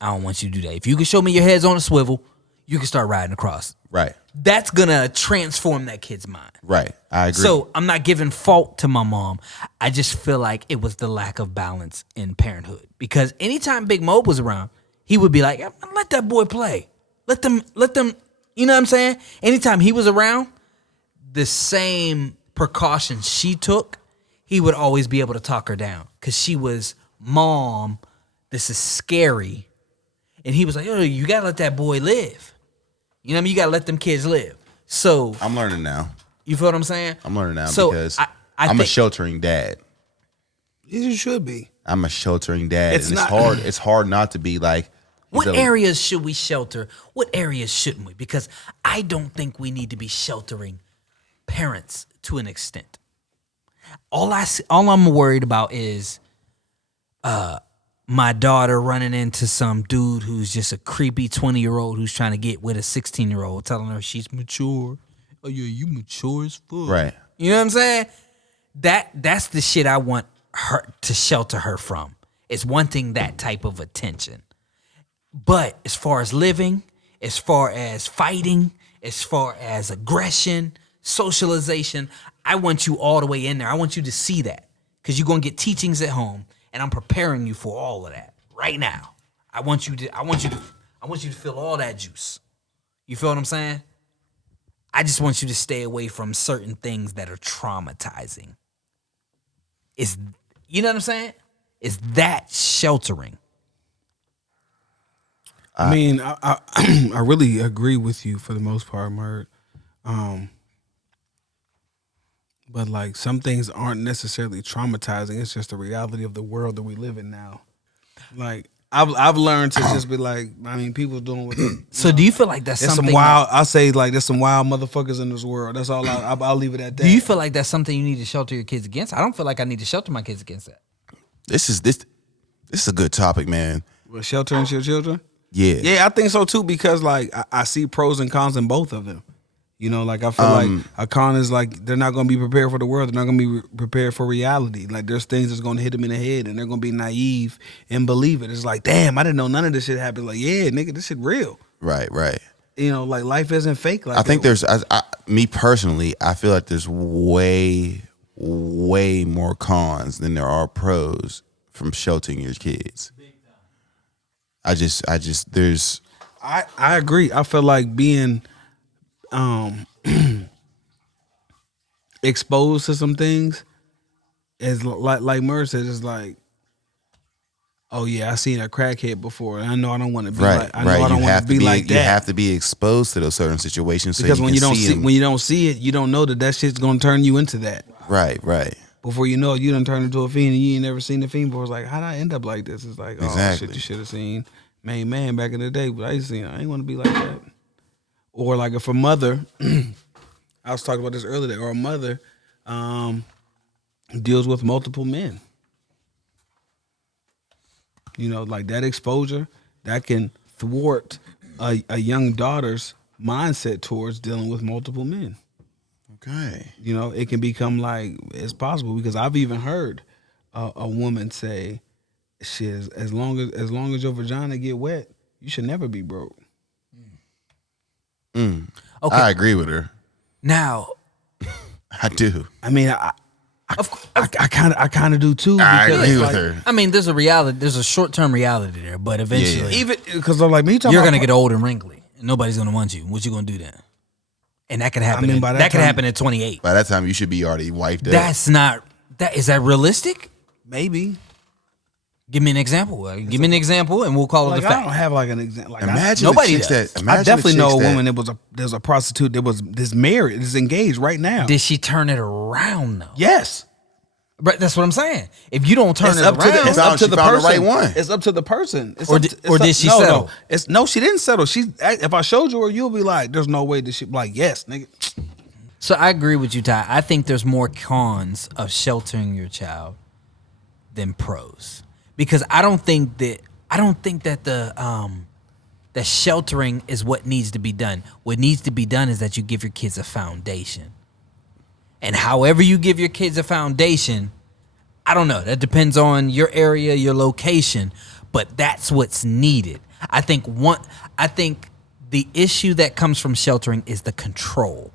I don't want you to do that. If you can show me your head's on a swivel, you can start riding across. right, That's gonna transform that kid's mind. right. I agree. So I'm not giving fault to my mom. I just feel like it was the lack of balance in parenthood. Because anytime Big Mo was around, he would be like, let that boy play. Let them, you know what I'm saying? Anytime he was around, the same precautions she took, he would always be able to talk her down. Because she was, Mom, this is scary. And he was like, oh, you gotta let that boy live. You know what I mean? You gotta let them kids live. So I'm learning now. you feel what I'm saying? I'm learning now So because I'm a sheltering dad. You should be. I'm a sheltering dad. It's and not- it's hard. It's hard not to be like. What so- areas should we shelter? What areas shouldn't we? Because I don't think we need to be sheltering parents to an extent. All I'm worried about is my daughter running into some dude who's just a creepy 20-year-old who's trying to get with a 16-year-old, telling her she's mature. Oh yeah, you mature as fuck. Right. You know what I'm saying? That's the shit I want her to shelter her from. Is wanting that type of attention. But as far as living, as far as fighting, as far as aggression, socialization, I want you all the way in there. I want you to see that. Because you're gonna get teachings at home, and I'm preparing you for all of that right now. I want you to feel all that juice. You feel what I'm saying? I just want you to stay away from certain things that are traumatizing. You know what I'm saying? Is that sheltering? I mean, I I really agree with you for the most part, Mert. But like some things aren't necessarily traumatizing. It's just the reality of the world that we live in now. Like I've learned to just be like, I mean, people doing what. So do you feel like that's There's something? some wild. I say like there's some wild motherfuckers in this world. That's all. I'll leave it at that. Do you feel like that's something you need to shelter your kids against? I don't feel like I need to shelter my kids against that. This is a good topic, man. Well, sheltering your children? Yeah. Yeah, I think so too because like I see pros and cons in both of them. You know, like I feel like a con is like they're not going to be prepared for the world. They're not going to be prepared for reality. Like there's things that's going to hit them in the head and they're going to be naive and believe it. It's like, damn, I didn't know none of this shit happened. Like, yeah, nigga, this shit real. Right. You know, like life isn't fake. Like I think that. me personally, I feel like there's way more cons than there are pros from sheltering your kids. I agree. I feel like being exposed to some things is like Murr said, it's like, oh yeah, I seen a crackhead before, and I know I don't want to be like, I know I don't want to be like that. You have to be exposed to those certain situations because so when you don't see them. when you don't see it, you don't know that shit's gonna turn you into that. Right. Before you know it, you done turned into a fiend, and you ain't never seen the fiend before. It's like, how'd I end up like this? It's like, oh Exactly. shit, you should have seen Main Man back in the day, but I ain't want to be like that. Or like if a mother, I was talking about this earlier, or a mother deals with multiple men. You know, like that exposure, that can thwart a young daughter's mindset towards dealing with multiple men. Okay. You know, it can become like, it's possible because I've even heard a woman say, shit, as long as your vagina get wet, you should never be broke. Okay. I agree with her. Now, I do. I mean, I kind of do too. I because agree it's with like, her. I mean, there's a short-term reality there, but eventually Even because I'm like, me talking you're about gonna get old and wrinkly, and nobody's gonna want you. What you gonna do then? And that could happen. I mean, by that that could time- happen at 28. By that time, you should be already wifed up. That's not. Is that realistic? maybe. Give me an example. Give me an example, and we'll call Like it a I fact. don't have like an example. Like Imagine Nobody the chicks does. that. Imagine I definitely the know a chicks woman that was there's a prostitute that was this married, is engaged right now. Did she turn it around though? Yes. But that's what I'm saying. If you don't turn It's it up around, to the, it's up to She the found the person. right one. It's up to the person. It's Or up did- to- it's or up- did she no, settle? No, she didn't settle. If I showed you her, you'll be like, "There's no way that she." Like, yes, nigga. So I agree with you, Ty. I think there's more cons of sheltering your child than pros, because I don't think that that sheltering is what needs to be done. What needs to be done is that you give your kids a foundation, and however you give your kids a foundation, I don't know. That depends on your area, your location, but that's what's needed. I think the issue that comes from sheltering is the control.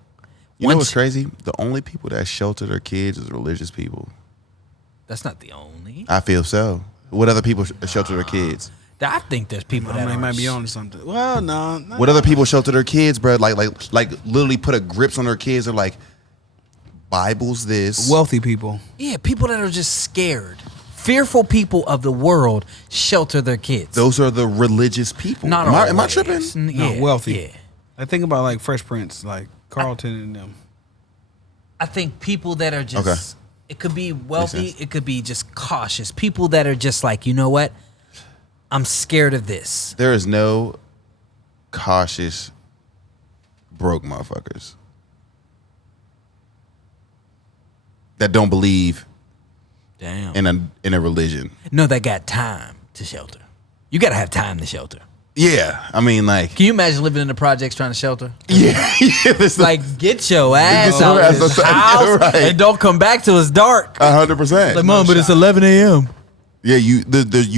You know what's crazy? The only people that shelter their kids is religious people. That's not the only. I feel so. What other people shelter their kids? I think there's people that Might be on to something. Well, no. What other people shelter their kids, bro? Like literally put a grips on their kids. They're like, Bible's this. Wealthy people. Yeah, people that are just scared, fearful people of the world shelter their kids. Those are the religious people. Not Am I always. tripping? No, wealthy. Yeah. I think about like Fresh Prince, like Carlton and them. I think people that are just, Okay. it could be wealthy, sense. it could be just cautious. People that are just like, you know what? I'm scared of this. There is no cautious broke motherfuckers that don't believe Damn. in a religion. No, they got time to shelter. You got to have time to shelter. Yeah, I mean, like, Can you imagine living in the projects trying to shelter? yeah, this Like, get your ass Get your out ass of this outside. house Right. and don't come back till it's dark. 100%. Like, Mom, but it's 11 a.m. Yeah, you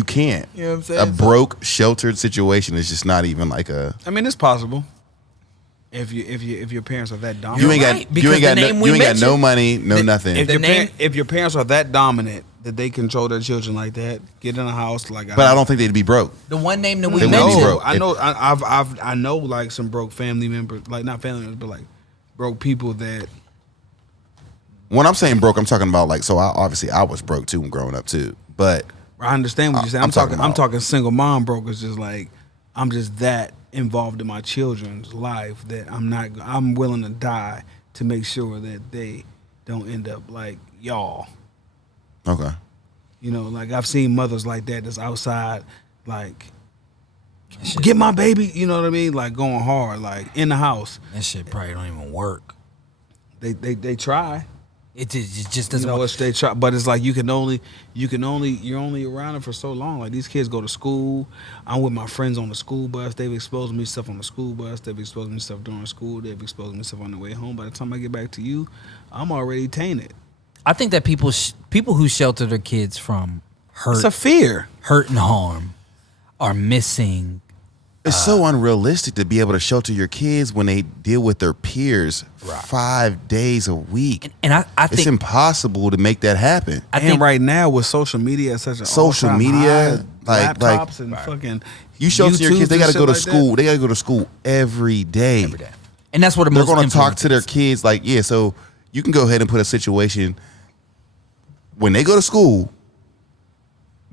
can't. You know what I'm saying? A broke, sheltered situation is just not even like a. I mean, it's possible. If your parents are that dominant. You ain't right, got because the name we you ain't got no mentioned- money, no nothing. If The your, name- if your parents are that dominant that they control their children like that, get in a house like. But I don't think they'd be broke. The one name that we They wouldn't be mentioned. broke. I know. I know like some broke family members, like not family members, but like broke people that. When I'm saying broke, I'm talking about like. So I was broke too when growing up too. But I understand what you're saying. I'm talking I'm about- talking single mom broke. It's just like I'm just that involved in my children's life that I'm willing to die to make sure that they don't end up like y'all. okay, You know, like I've seen mothers like that that's outside, like, get my baby. You know what I mean? Like going hard, like in the house. That shit probably don't even work. They try. It just You doesn't know, work. it's they try, but it's like you're only around it for so long. Like these kids go to school. I'm with my friends on the school bus. They've exposed me stuff on the school bus. They've exposed me stuff during school. They've exposed me stuff on the way home. By the time I get back to you, I'm already tainted. I think that people who shelter their kids from It's a fear. hurt and harm are missing. It's so unrealistic to be able to shelter your kids when they deal with their peers 5 days a week. And I It's think impossible to make that happen. I And think right now with social media, at such a Social all-time media, high, like- laptops and fucking. You shelter your YouTubes kids, they and got to shit go to like that. school. They got to go to school every day. every day. And that's what the They're most going to talk influence to their is. kids like, yeah, so you can go ahead and put a situation when they go to school,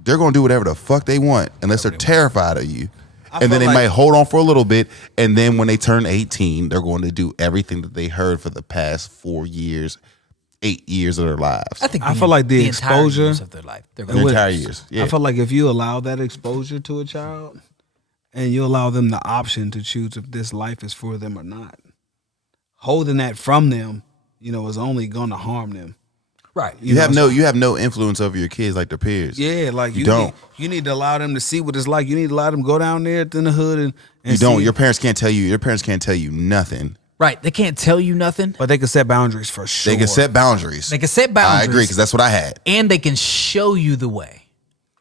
they're going to do whatever the fuck they want unless they're terrified of you. I And then feel they like- might hold on for a little bit. And then when they turn 18, they're going to do everything that they heard for the past 4 years, 8 years of their lives. I think I feel like the entire exposure- years of their life. They're Their going entire years. Yeah. I feel like if you allow that exposure to a child, and you allow them the option to choose if this life is for them or not, holding that from them, you know, is only going to harm them. right. you have no influence over your kids like their peers. Yeah, like You don't. You need to allow them to see what it's like. You need to allow them to go down there in the hood and You don't. see- Your parents can't tell you. Your parents can't tell you nothing. Right. They can't tell you nothing. but they can set boundaries for sure. They can set boundaries. They can set I boundaries. agree because that's what I had. And they can show you the way.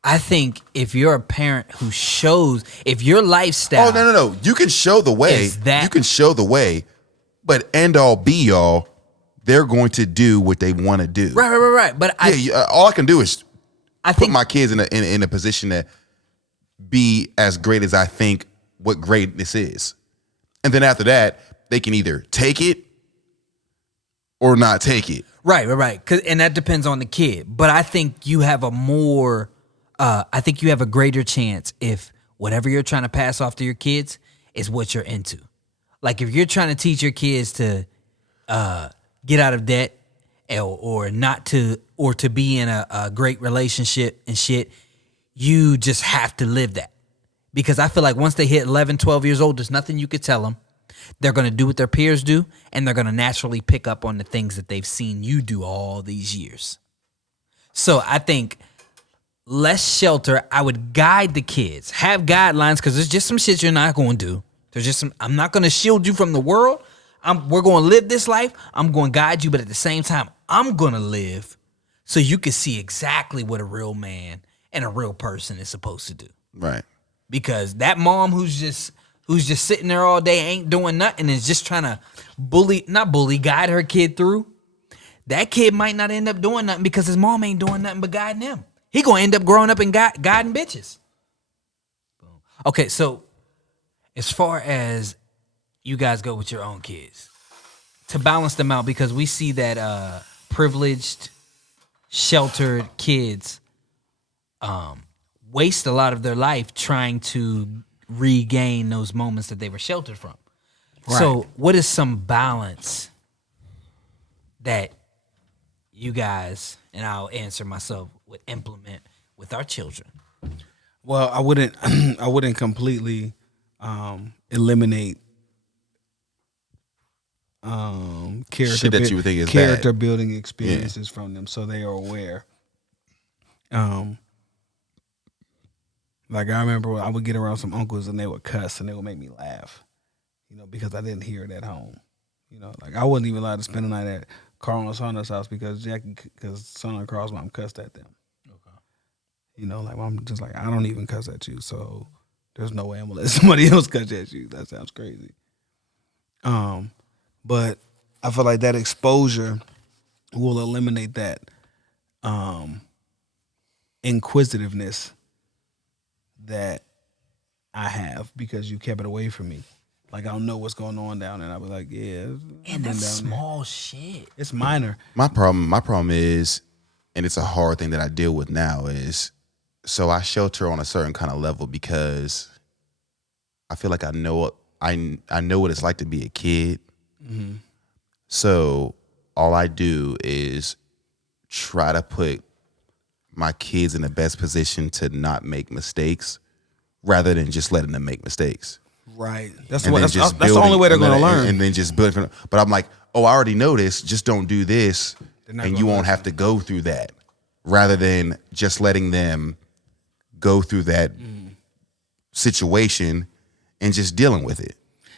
I think if you're a parent who shows, if your lifestyle, Oh no! You can show the way. Is that- You can show the way, but end all be all, they're going to do what they want to do. right. But All I can do is I put think my kids in a position to be as great as I think what greatness is, and then after that, they can either take it or not take it. right. And that depends on the kid. But I think you have I think you have a greater chance if whatever you're trying to pass off to your kids is what you're into. Like if you're trying to teach your kids to get out of debt or not to, or to be in a great relationship and shit, you just have to live that. Because I feel like once they hit 11, 12 years old, there's nothing you could tell them. They're going to do what their peers do, and they're going to naturally pick up on the things that they've seen you do all these years. So I think less shelter. I would guide the kids, have guidelines, because there's just some shit you're not going to do. There's just some, I'm not going to shield you from the world. We're going to live this life. I'm going to guide you, but at the same time, I'm going to live so you can see exactly what a real man and a real person is supposed to do. Right. Because that mom who's just sitting there all day, ain't doing nothing, is just trying to guide her kid through. That kid might not end up doing nothing because his mom ain't doing nothing but guiding him. He gonna end up growing up and guiding bitches. Okay, so as far as you guys go with your own kids, to balance them out, because we see that privileged, sheltered kids waste a lot of their life trying to regain those moments that they were sheltered from. Right. So what is some balance that you guys, and I'll answer myself, would implement with our children? Well, I wouldn't completely eliminate character Shit that you would think is character bad. building experiences from them, so they are aware. Like I remember I would get around some uncles and they would cuss and they would make me laugh, you know, because I didn't hear it at home. You know, like I wasn't even allowed to spend the night at Carl and Sonna's house because Sonna and Carl's mom cussed at them. Okay. You know, like I'm just like, I don't even cuss at you, so there's no way I'm gonna let somebody else cuss at you. That sounds crazy. But I feel like that exposure will eliminate that inquisitiveness that I have because you kept it away from me. Like I'll know what's going on down there, and I'll be like, yeah, I've been down And that's there. small shit. It's minor. My problem is, and it's a hard thing that I deal with now, is so I shelter on a certain kind of level because I feel like I know what it's like to be a kid. Mm-hmm. So all I do is try to put my kids in the best position to not make mistakes rather than just letting them make mistakes. Right. That's And what. then That's just the only way they're building- going to learn. And then just build from. But I'm like, oh, I already know this. Just don't do this, They're not and gonna you won't listen. have to go through that. Rather than just letting them go through that situation and just dealing with it.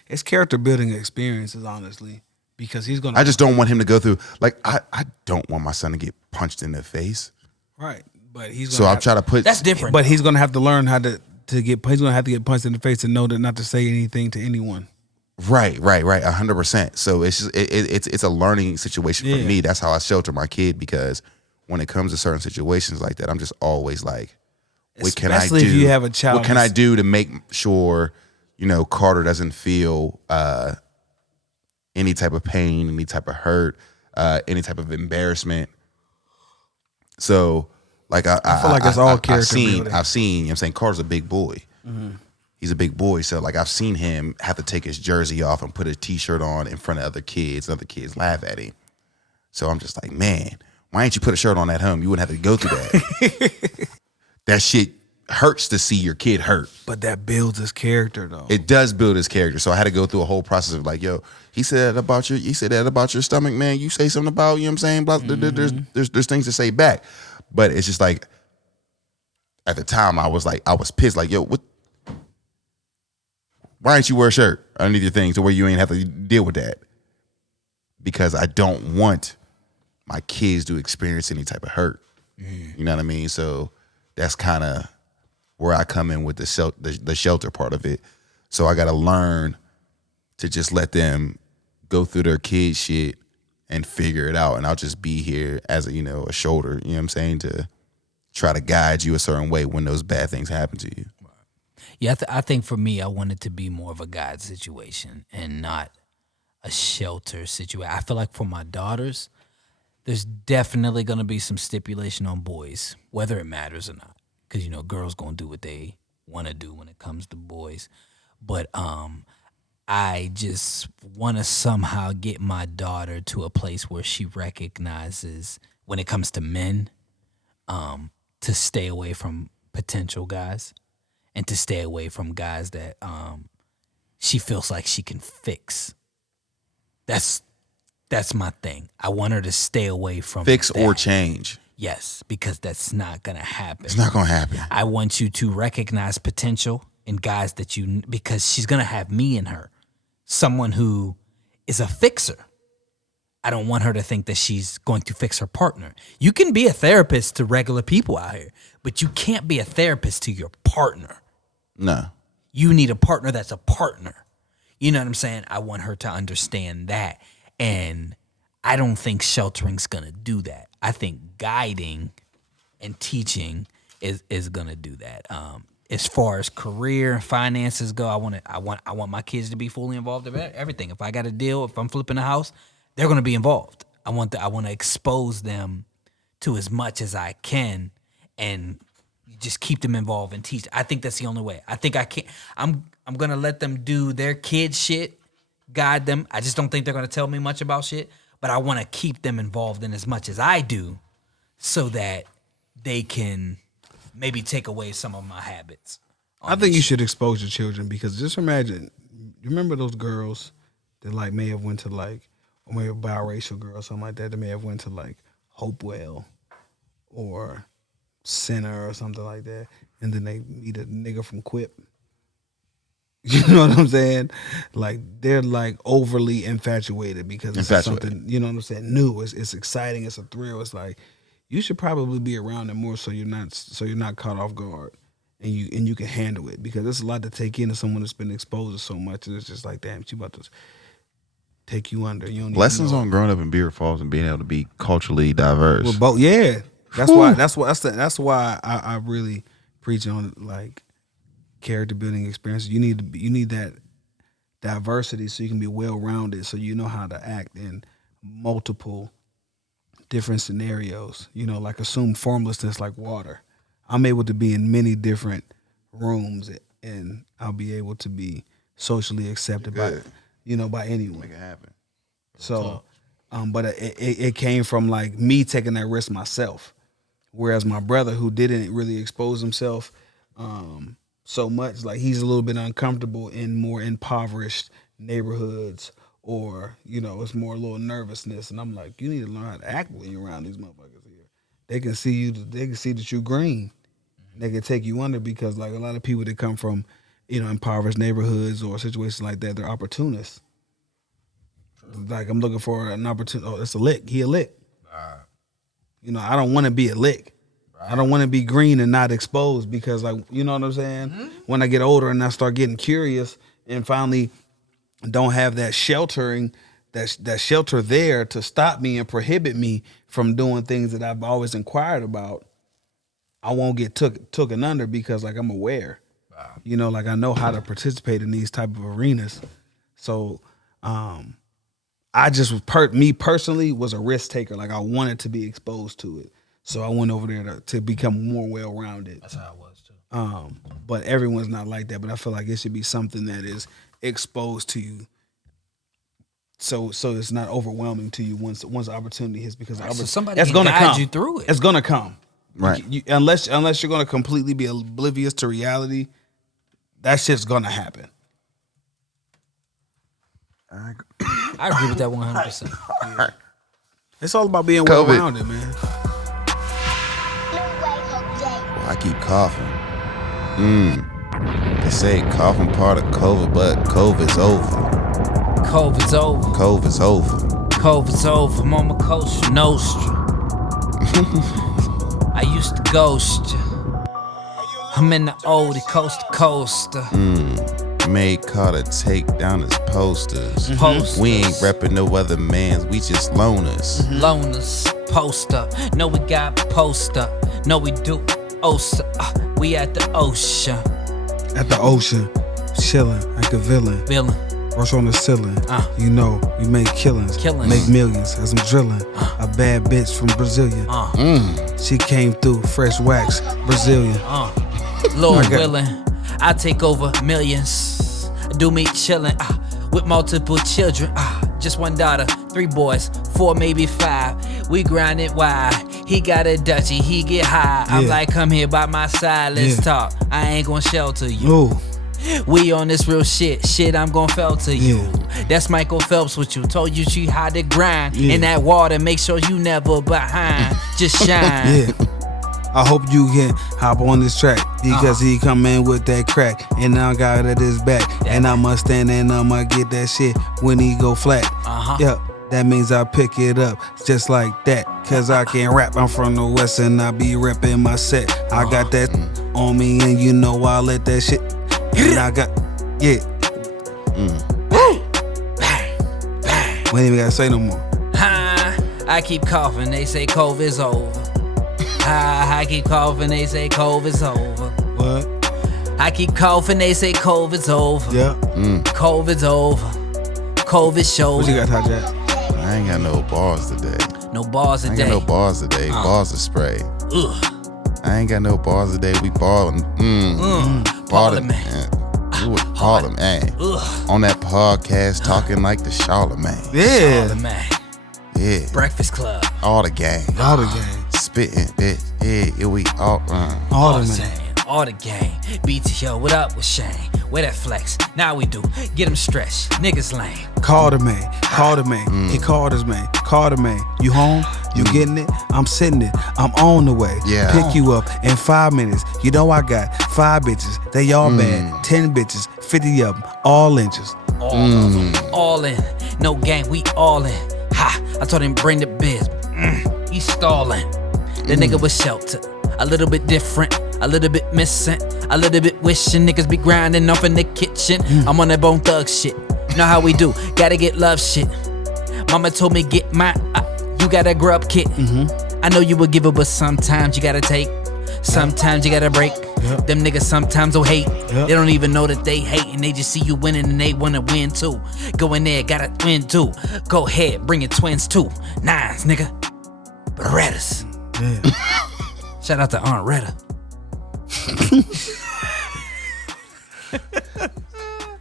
It's character building experiences, honestly, because he's going to. I just don't want him to go through. Like I don't want my son to get punched in the face. Right. But he's. So I'm trying to put. That's different. But he's going to have to learn how to get. He's going to have to get punched in the face to know that not to say anything to anyone. Right, 100%. So it's just it's a learning situation for Yeah. me. That's how I shelter my kid, because when it comes to certain situations like that, I'm just always like, what can I do? Especially if you have a child What can I that's- do to make sure, Carter doesn't feel any type of pain, any type of hurt, any type of embarrassment. So, like I feel like it's all character I've seen. building. I'm saying Carter's a big boy. He's a big boy, so like I've seen him have to take his jersey off and put a t-shirt on in front of other kids, and other kids laugh at him. So I'm just like, man, why ain't you put a shirt on at home? You wouldn't have to go through that. That shit hurts to see your kid hurt. But that builds his character, though. It does build his character. So I had to go through a whole process of like, yo, he said that about your stomach, man. You say something about, you know what I'm saying? Blah, there's things to say back. But it's just like, at the time I was pissed, like, yo, why didn't you wear a shirt underneath your thing to where you ain't have to deal with that? Because I don't want my kids to experience any type of hurt. You know what I mean? So that's kind of where I come in with the shelter part of it. So I got to learn to just let them go through their kid shit and figure it out. And I'll just be here as a shoulder, you know what I'm saying, to try to guide you a certain way when those bad things happen to you. Yeah, I think for me, I want it to be more of a guide situation and not a shelter situation. I feel like for my daughters, there's definitely going to be some stipulation on boys, whether it matters or not. Because, girls going to do what they want to do when it comes to boys. But I just want to somehow get my daughter to a place where she recognizes, when it comes to men, to stay away from potential guys. And to stay away from guys that she feels like she can fix. That's my thing. I want her to stay away from Fix that. or change. Yes, because that's not gonna happen. It's not going to happen. I want you to recognize potential in guys because she's gonna have me in her, someone who is a fixer. I don't want her to think that she's going to fix her partner. You can be a therapist to regular people out here, but you can't be a therapist to your partner. No. You need a partner that's a partner. You know what I'm saying? I want her to understand that. And I don't think sheltering's gonna do that. I think guiding and teaching is gonna do that. As far as career finances go, I want my kids to be fully involved in everything. If I got a deal, if I'm flipping a house, they're gonna be involved. I want to expose them to as much as I can, and just keep them involved and teach. I think that's the only way. I think I can't. I'm gonna let them do their kid shit, guide them. I just don't think they're gonna tell me much about shit. But I want to keep them involved in as much as I do, so that they can maybe take away some of my habits. I think you should expose your children, because just imagine, you remember those girls that may have went to or maybe a biracial girl or something like that may have went to Hopewell or Center or something like that, and then they meet a nigga from Quip. You know what I'm saying? They're overly infatuated because it's something, you know what I'm saying, new. It's exciting. It's a thrill. It's you should probably be around it more so you're not caught off guard, and you can handle it, because there's a lot to take in to someone that's been exposed to so much, and it's just damn, she about to take you under. You don't Lessons even know. on growing up in Beaver Falls and being able to be culturally diverse. Well, both, yeah. That's why I really preach on character building experiences. You need that diversity so you can be well rounded, so you know how to act in multiple different scenarios. Assume formlessness like water. I'm able to be in many different rooms, and I'll be able to be socially accepted by anyone. Make it happen. So, but it came from me taking that risk myself. Whereas my brother, who didn't really expose himself so much, like he's a little bit uncomfortable in more impoverished neighborhoods, or it's more a little nervousness. And I'm like, you need to learn how to act when you're around these motherfuckers here. They can see you. They can see that you're green. They can take you under, because like a lot of people that come from impoverished neighborhoods or situations like that, they're opportunists. Like, I'm looking for an opportunity. Oh, it's a lick. He a lick. I don't want to be a lick. I don't want to be green and not exposed, because, like, you know what I'm saying? Mm-hmm. When I get older and I start getting curious and finally don't have that sheltering, that shelter there to stop me and prohibit me from doing things that I've always inquired about, I won't get taken under, because, like, I'm aware. Wow. Like, I know how to participate in these type of arenas. So, I just me personally was a risk taker. Like, I wanted to be exposed to it, so I went over there to become more well rounded. That's how I was too. But everyone's not like that. But I feel like it should be something that is exposed to you, so it's not overwhelming to you once the opportunity hits. Because so somebody it's can gonna guide come. you through it. It's gonna come, Right? Unless you're gonna completely be oblivious to reality, that shit's gonna happen. I agree with that 100%. Yeah. It's all about being well-rounded, man. Well, I keep coughing. They say coughing part of COVID, but COVID's over. COVID's over. COVID's over. COVID's over. I'm on my Costa Nostra. I used to ghost you. I'm in the oldie coast to coaster. Made Carter take down his posters. Posters. We ain't reppin' no other mans, we just loners. Loners, post up. No, we got post up. No, we do. Osa. We at the ocean. At the ocean, chillin' like a villain. Rush on the ceiling. We make killings. Make millions as I'm drilling. A bad bitch from Brazilian. She came through, fresh wax, Brazilian. Lord willing, I take over millions. Do me chillin' with multiple children. Just one daughter, 3 boys, 4 maybe 5. We grind it wide. He got a Dutchie, he get high. Yeah. I'm like, come here by my side, let's talk. I ain't gonna shelter you. Ooh. We on this real shit, I'm gon' felter you. That's Michael Phelps with you. Told you she had to grind in that water. Make sure you never behind. Just shine. I hope you can hop on this track, because he come in with that crack, and I got it at his back, and I'ma stand and I'ma get that shit when he go flat. Yep, that means I pick it up just like that, cause I can rap. I'm from the West and I be reppin' my set. I got that on me, and I let that shit. And I got We ain't even gotta say no more. I keep coughing, they say COVID's over. I keep coughing, they say COVID's over. What? I keep coughing, they say COVID's over. Yeah. COVID's over. COVID shows. What you got, Hot Jack? I ain't got no bars today. No bars today. I ain't got no bars today. Bars are spray. I ain't got no bars today. We ballin'. Parliament. We with Parliament. On that podcast, talking like the Charlemagne. Yeah. Charlemagne. Yeah. Breakfast Club. All the gang. All the gang. Spitting, bitch. Yeah, we all all the man. All the gang. BTO, what up with Shane? Where that flex? Now we do. Get him stretched. Niggas lame. Call the man. Call the man. He called his man. Call the man. You home? You getting it? I'm sitting it. I'm on the way. Yeah. Pick you up in 5 minutes. You know I got 5 bitches. They all bad. 10 bitches. 50 of them. All inches. All of them. All in. No gang. We all in. Ha! I told him bring the biz. He's stalling. The nigga was sheltered. A little bit different. A little bit missing. A little bit wishing. Niggas be grinding off in the kitchen. I'm on that Bone Thug shit. Know how we do. Gotta get love shit. Mama told me get mine. You gotta grow up, kid. I know you a giver, but sometimes you gotta take. Sometimes you gotta break. Them niggas sometimes will hate. They don't even know that they hate, and they just see you winning and they wanna win too. Go in there, gotta win too. Go ahead, bring your twins too. 9s, nigga. Berettas. Yeah. Shout out to Aunt Retta.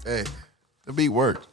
Hey, the beat worked.